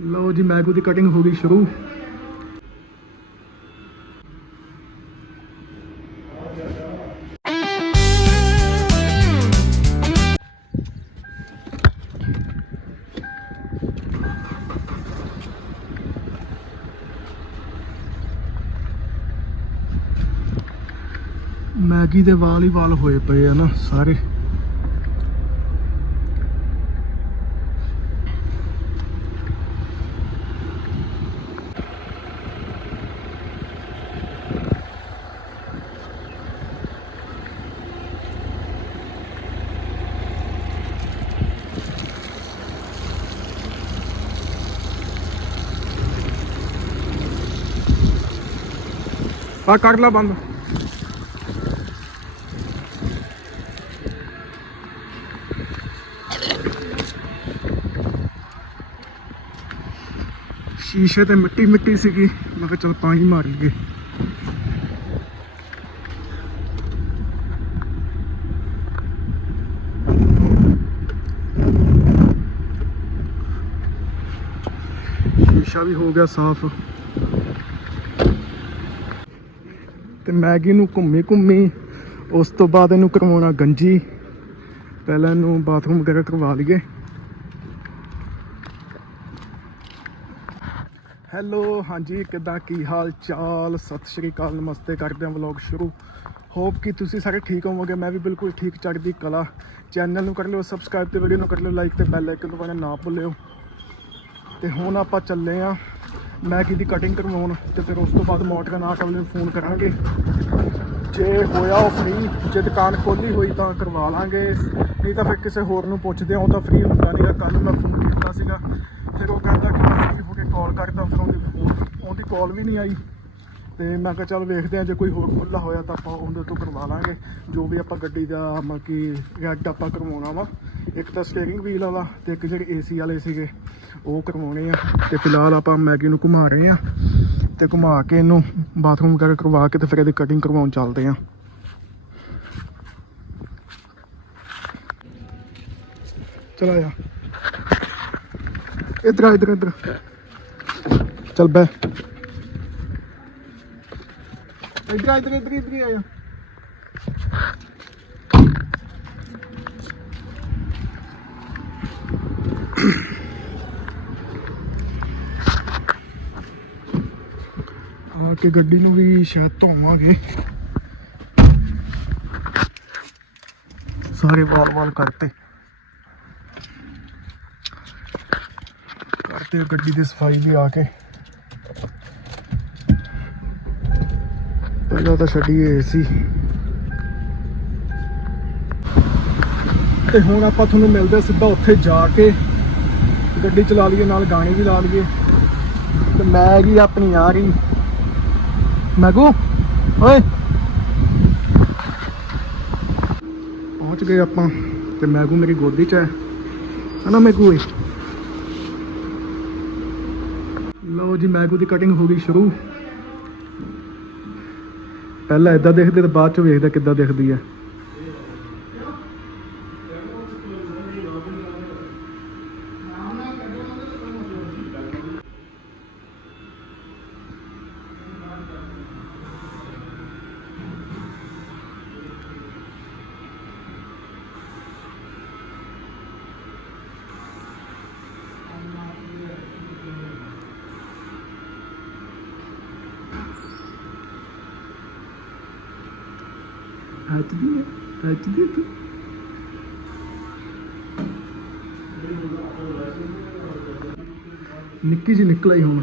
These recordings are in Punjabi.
ਲਓ ਜੀ ਮੈਗੂ ਦੀ ਕਟਿੰਗ ਹੋ ਗਈ ਸ਼ੁਰੂ। ਮੈਗੀ ਦੇ ਵਾਲ ਹੀ ਵਾਲ ਹੋਏ ਪਏ ਆ ਨਾ ਸਾਰੇ। ਆ ਕਰ ਲਾ ਬੰਦ। ਸ਼ੀਸ਼ੇ ਤੇ ਮਿੱਟੀ ਮਿੱਟੀ ਸੀਗੀ। ਮੈਂ ਕਿਹਾ ਚਲ ਹੀ ਮਾਰ ਲਈਏ ਸ਼ੀਸ਼ਾ ਵੀ ਹੋ ਗਿਆ ਸਾਫ਼। ਤੇ ਮੈਗੀ ਨੂੰ ਘੁੰਮੀ ਘੁੰਮੀ, ਉਸ ਤੋਂ ਬਾਅਦ ਇਹਨੂੰ ਕਰਵਾਉਣਾ ਗੰਜੀ। ਪਹਿਲਾਂ ਇਹਨੂੰ ਬਾਥਰੂਮ ਵਗੈਰਾ ਕਰਵਾ ਲਈਏ। ਹੈਲੋ, ਹਾਂਜੀ, ਕਿੱਦਾਂ, ਕੀ ਹਾਲ ਚਾਲ? ਸਤਿ ਸ਼੍ਰੀ ਅਕਾਲ, ਨਮਸਤੇ ਕਰਦੇ ਹਾਂ ਵਲੌਗ ਸ਼ੁਰੂ। ਹੋਪ ਕਿ ਤੁਸੀਂ ਸਾਰੇ ਠੀਕ ਹੋਵੋਗੇ, ਮੈਂ ਵੀ ਬਿਲਕੁਲ ਠੀਕ ਚੜ੍ਹਦੀ ਕਲਾ। ਚੈਨਲ ਨੂੰ ਕਰ ਲਿਓ ਸਬਸਕ੍ਰਾਈਬ ਤੇ ਵੀਡੀਓ ਨੂੰ ਕਰ ਲਿਓ ਲਾਈਕ ਤੇ ਬੈਲ ਆਈਕਨ ਦਬਾਉਣਾ ਨਾ ਭੁੱਲਿਓ। ਤੇ ਹੁਣ ਆਪਾਂ ਚੱਲੇ ਆ ਮੈਂ ਕਿਹਦੀ ਕਟਿੰਗ ਕਰਵਾਉਣ ਤੇ ਫਿਰ ਉਸ ਤੋਂ ਬਾਅਦ ਮੋਟਰਨ ਆਰਟ ਵਾਲੇ ਨੂੰ ਫੋਨ ਕਰਾਂਗੇ। ਜੇ ਹੋਇਆ ਉਹ ਫ੍ਰੀ ਜੇ ਦੁਕਾਨ ਖੋਲੀ ਹੋਈ ਤਾਂ ਕਰਵਾ ਲਾਂਗੇ। ਨਹੀਂ ਤਾਂ ਫਿਰ ਕਿਸੇ ਹੋਰ ਨੂੰ ਪੁੱਛਦੇ ਹਾਂ, ਉਹ ਤਾਂ ਫ੍ਰੀ ਹੁੰਦਾ ਨਹੀਂਗਾ ਕੱਲ ਮੈਂ ਫੋਨ ਕੀਤਾ ਸੀਗਾ। ਫਿਰ ਉਹ ਕਹਿੰਦਾ ਕਿ ਮੈਂ ਫ੍ਰੀ ਹੋ ਕੇ ਕਾਲ ਕਰਦਾ ਫਿਰ ਉਹਦੀ ਫੋਨ ਉਹਦੀ ਕਾਲ ਵੀ ਨਹੀਂ ਆਈ। ਤੇ ਮੈਂ ਕਿਹਾ ਚੱਲ ਵੇਖਦੇ ਆ ਜੇ ਕੋਈ ਹੋਰ ਖੁੱਲਾ ਹੋਇਆ ਤਾਂ ਆਪਾਂ ਉਹਦੇ ਤੋਂ ਕਰਵਾ ਲਾਂਗੇ। ਜੋ ਵੀ ਆਪਾਂ ਗੱਡੀ ਦਾ ਮਤਲਬ ਕਿ ਰੈਡ ਆਪਾਂ ਕਰਵਾਉਣਾ ਵਾ ਇੱਕ ਤਾਂ ਸਟੀਅਰਿੰਗ ਵੀਲ ਵਾਲਾ ਤੇ ਇੱਕ ਜਿਹੜੇ ਏਸੀ ਵਾਲੇ ਸੀਗੇ, ਉਹ ਕਰਵਾਉਣੇ ਆ ਤੇ ਫਿਲਹਾਲ ਆਪਾਂ ਮੈਗੀ ਨੂੰ ਘੁਮਾ ਰਹੇ ਆ ਤੇ ਘੁਮਾ ਕੇ ਇਹਨੂੰ ਬਾਥਰੂਮ ਵਗੈਰਾ ਕਰਵਾ ਕੇ ਤੇ ਫਿਰ ਇਹਦੀ ਕਟਿੰਗ ਕਰਵਾਉਣ ਚੱਲਦੇ ਆ। ਚਲਾ ਆਇਆ। ਇਧਰ ਆ, ਇਧਰ ਇਧਰ। ਚੱਲ ਬੈ ਇਧਰ ਆ, ਇਧਰ ਇਧਰ ਇਧਰ ਹੀ ਆ ਕੇ ਗੱਡੀ ਨੂੰ ਵੀ ਸ਼ਾਇਦ ਧੋਵਾਂਗੇ। ਸਾਰੇ ਵਾਲ ਵਾਲ ਕਰਤੇ। ਕਰਦੇ ਗੱਡੀ ਦੀ ਸਫ਼ਾਈ ਵੀ ਆ ਕੇ। ਪਹਿਲਾਂ ਤਾਂ ਛੱਡੀਏ ਸੀ ਤੇ ਹੁਣ ਆਪਾਂ ਤੁਹਾਨੂੰ ਮਿਲਦੇ ਸਿੱਧਾ ਉੱਥੇ ਜਾ ਕੇ। ਗੱਡੀ ਚਲਾ ਲਈਏ, ਨਾਲ ਗਾਣੇ ਵੀ ਲਾ ਲਈਏ। ਤੇ ਮੈਗੀ ਆਪਣੀ ਆ ਗਈ ਮੈਗੂ, ਓਏ। ਪਹੁੰਚ ਗਏ ਆਪਾਂ, ਤੇ ਮੈਗੂ ਮੇਰੀ ਗੋਦੀ 'ਚ ਹੈ। ਹਨਾ ਮੈਗੂ ਏ ਲਓ ਜੀ, ਮੈਗੂ ਦੀ ਕਟਿੰਗ ਹੋ ਗਈ ਸ਼ੁਰੂ। ਪਹਿਲਾਂ ਇਦਾਂ ਦੇਖਦੇ, ਤੇ ਬਾਅਦ ਚ ਵੇਖਦਾ ਕਿੱਦਾਂ ਦਿਖਦੀ ਹੈ। ਹੱਥਦੀ ਹੈ ਹੱਥਦੀ ਤੂੰ ਨਿੱਕੀ ਜੀ ਨਿਕਲ ਆਈ ਹੁਣ।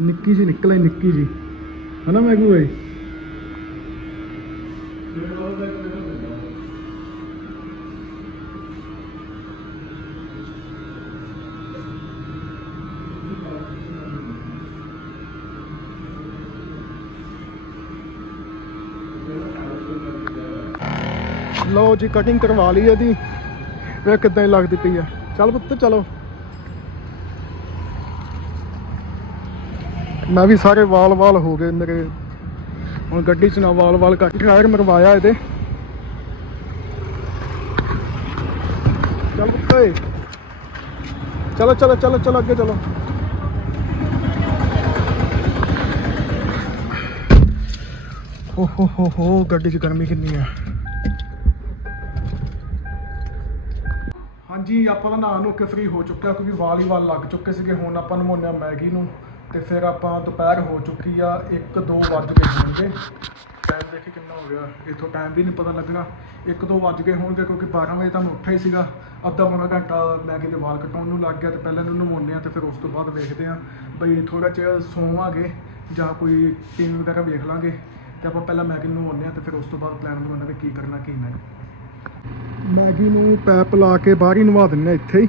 ਨਿੱਕੀ ਜੀ ਨਿਕਲ ਨਿਕਲੇ ਨਿੱਕੀ ਜੀ ਹਨਾ ਮੈਗੂ ਓਏ? ਲਓ ਜੀ ਕਟਿੰਗ ਕਰਵਾ ਲਈ ਇਹਦੀ। ਵੇ ਕਿੱਦਾਂ ਹੀ ਲੱਗਦੀ ਪਈ ਆ। ਚੱਲ ਪੁੱਤ, ਚਲੋ। ਮੈਂ ਵੀ ਸਾਰੇ ਵਾਲ ਵਾਲ ਹੋ ਗਏ ਮੇਰੇ। ਹੁਣ ਗੱਡੀ 'ਚ ਨਾ ਵਾਲ ਵਾਲ ਕੱਟ ਟਾਇਰ ਮਰਵਾਇਆ ਇਹਦੇ। ਚੱਲ ਪੁੱਤ ਚਲੋ ਚਲੋ ਚਲੋ ਚਲੋ, ਅੱਗੇ ਚਲੋ। ਹੋ ਹੋ ਹੋ ਹੋ, ਗੱਡੀ 'ਚ ਗਰਮੀ ਕਿੰਨੀ ਆ। ਹਾਂਜੀ, ਆਪਾਂ ਤਾਂ ਨਹਾ ਨੂੰ ਕੇ ਫ੍ਰੀ ਹੋ ਚੁੱਕਿਆ ਕਿਉਂਕਿ ਵਾਲ ਹੀ ਵਾਲ ਲੱਗ ਚੁੱਕੇ ਸੀਗੇ, ਹੁਣ ਆਪਾਂ ਨਮਾਉਂਦੇ ਹਾਂ ਮੈਗੀ ਨੂੰ। ਤੇ ਫਿਰ ਆਪਾਂ ਦੁਪਹਿਰ ਹੋ ਚੁੱਕੀ ਆ 1-2 ਵੱਜ ਗਏ ਹੋਣਗੇ। ਟਾਈਮ ਦੇਖੀ ਕਿੰਨਾ ਹੋ ਗਿਆ। ਇੱਥੋਂ ਟਾਈਮ ਵੀ ਨਹੀਂ ਪਤਾ ਲੱਗਣਾ 1-2 ਵੱਜ ਗਏ ਹੋਣਗੇ ਕਿਉਂਕਿ 12 ਵਜੇ ਤਾਂ ਮੈਂ ਉੱਠਿਆ ਹੀ ਸੀਗਾ। ਅੱਧਾ ਪੌਣਾ ਘੰਟਾ ਮੈਗੀ ਦੇ ਵਾਲ ਕਟਾਉਣ ਨੂੰ ਲੱਗ ਗਿਆ ਤੇ ਪਹਿਲਾਂ ਇਹਨੂੰ ਨਵਾਉਂਦੇ ਆ ਤੇ ਫਿਰ ਉਸ ਤੋਂ ਬਾਅਦ ਵੇਖਦੇ ਆ ਬਈ ਥੋੜਾ ਚਿਰ ਸੌਵਾਂਗੇ ਜਾਂ ਕੋਈ ਟੀਵੀ ਵਗੈਰਾ ਵੇਖ ਲਾਂਗੇ ਤੇ ਆਪਾਂ ਪਹਿਲਾਂ ਮੈਗੀ ਨੂੰ ਨਵਾਉਂਦੇ ਆ ਤੇ ਫਿਰ ਉਸ ਤੋਂ ਬਾਅਦ ਪਲਾਨ ਬਣਾਉਂਦੇ ਵੀ ਕੀ ਕਰਨਾ, ਕੀ ਨਹੀਂ। ਮੈਗੀ ਨੂੰ ਪੈਪ ਲਾ ਕੇ ਬਾਹਰ ਹੀ ਨਵਾ ਦਿੰਨੇ ਆ ਇੱਥੇ ਹੀ।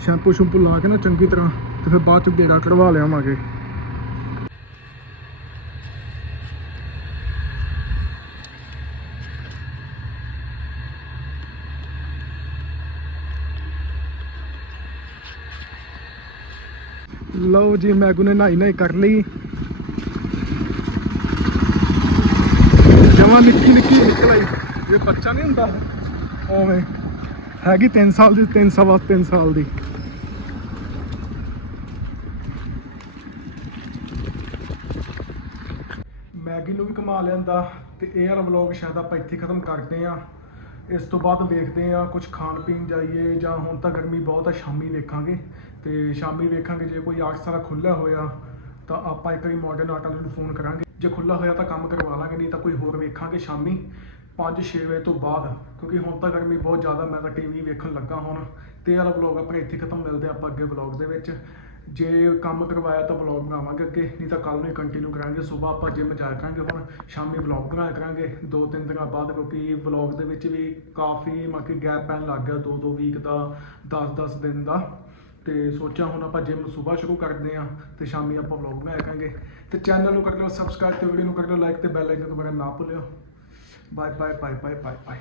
ਸ਼ੈਂਪੂ ਸ਼ੈਂਪੂ ਲਾ ਕੇ ਨਾ ਚੰਗੀ ਤਰ੍ਹਾਂ। ਤੇ ਫਿਰ ਬਾਅਦ ਚ ਗੇੜਾ ਕਢਵਾ ਲਿਆਵਾਂਗੇ। ਲਓ ਜੀ, ਮੈਗੂ ਨੇ ਨਹਾਈ ਨਹਾਈ ਕਰ ਲਈ। ਜਮਾ ਨਿੱਕੀ ਨਿੱਕੀ ਨਿਕਲ ਆਈ ਇਹ ਬੱਚਾ ਨਹੀਂ ਹੁੰਦਾ। ਓਵੇਂ ਹੈਗੀ 3 ਸਾਲ ਦੀ 3 ਸਵਾ 3 ਸਾਲ ਦੀ। ਮੈਗੀ ਨੂੰ ਤੇ ਇਹ ਵਾਲਾ ਵਲੌਗ ਸ਼ਾਇਦ ਆਪਾਂ ਇੱਥੇ ਖਤਮ ਕਰਦੇ ਆ ਇਸ ਤੋਂ ਬਾਅਦ ਵੇਖਦੇ ਆ ਕੁਝ ਖਾਣ ਪੀਣ ਜਾਈਏ ਜਾਂ ਹੁਣ ਤਾਂ ਗਰਮੀ ਬਹੁਤ ਆ, ਸ਼ਾਮੀ ਵੇਖਾਂਗੇ। ਤੇ ਸ਼ਾਮੀ ਵੇਖਾਂਗੇ ਜੇ ਕੋਈ ਆਰਟ ਸਾਰਾ ਖੁੱਲਿਆ ਹੋਇਆ ਤਾਂ ਆਪਾਂ ਇੱਕ ਵਾਰੀ ਮਾਡਰਨ ਆਰਟ ਵਾਲੇ ਨੂੰ ਫੋਨ ਕਰਾਂਗੇ। ਜੇ ਖੁੱਲਾ ਹੋਇਆ ਤਾਂ ਕੰਮ ਕਰਵਾ ਲਾਂਗੇ, ਨਹੀਂ ਤਾਂ ਕੋਈ ਹੋਰ ਵੇਖਾਂਗੇ ਸ਼ਾਮੀ 5-6 ਵਜੇ ਤੋਂ ਬਾਅਦ। ਕਿਉਂਕਿ ਹੁਣ ਤਾਂ ਗਰਮੀ ਬਹੁਤ ਜ਼ਿਆਦਾ, ਮੈਂ ਤਾਂ ਟੀਵੀ ਵੇਖਣ ਲੱਗਾ ਹੁਣ। ਤੇ ਇਹ ਵਾਲਾ ਵਲੌਗ ਆਪਾਂ ਇੱਥੇ ਖਤਮ ਮਿਲਦੇ ਆਪਾਂ ਅੱਗੇ ਵਲੌਗ ਦੇ ਵਿੱਚ। ਜੇ ਕੰਮ ਕਰਵਾਇਆ ਤਾਂ ਵਲੌਗ ਬਣਾਵਾਂਗੇ ਅੱਗੇ, ਨਹੀਂ ਤਾਂ ਕੱਲ ਨੂੰ ਹੀ ਕੰਟੀਨਿਊ ਕਰਾਂਗੇ, ਸਵੇਰ ਆਪਾਂ ਜਿਮ ਜਾ ਕਰਾਂਗੇ, ਹੁਣ ਸ਼ਾਮੀ ਵਲੌਗ ਬਣਾਇਆ ਕਰਾਂਗੇ, ਦੋ ਤਿੰਨ ਦਿਨਾਂ ਬਾਅਦ, ਕਿਉਂਕਿ ਵਲੌਗ ਦੇ ਵਿੱਚ ਵੀ ਕਾਫੀ ਮੱਕੀ ਗੈਪ ਪੈਣ ਲੱਗ ਗਿਆ ਦੋ ਦੋ ਵੀਕ ਦਾ 10-10 ਦਿਨ ਦਾ। ਤੇ ਸੋਚਿਆ ਹੁਣ ਆਪਾਂ ਜਿਮ ਸਵੇਰ ਸ਼ੁਰੂ ਕਰਦੇ ਆਂ ਤੇ ਸ਼ਾਮੀ ਆਪਾਂ ਵਲੌਗ ਬਣਾਇਆ ਕਰਾਂਗੇ। ਤੇ ਚੈਨਲ ਨੂੰ ਕਰ ਲਓ ਸਬਸਕ੍ਰਾਈਬ ਤੇ ਵੀਡੀਓ ਨੂੰ ਕਰ ਲਓ ਲਾਈਕ ਤੇ ਬੈਲ ਆਈਕਨ ਤੋਂ ਨਾ ਭੁੱਲਿਓ। Bye bye bye bye bye bye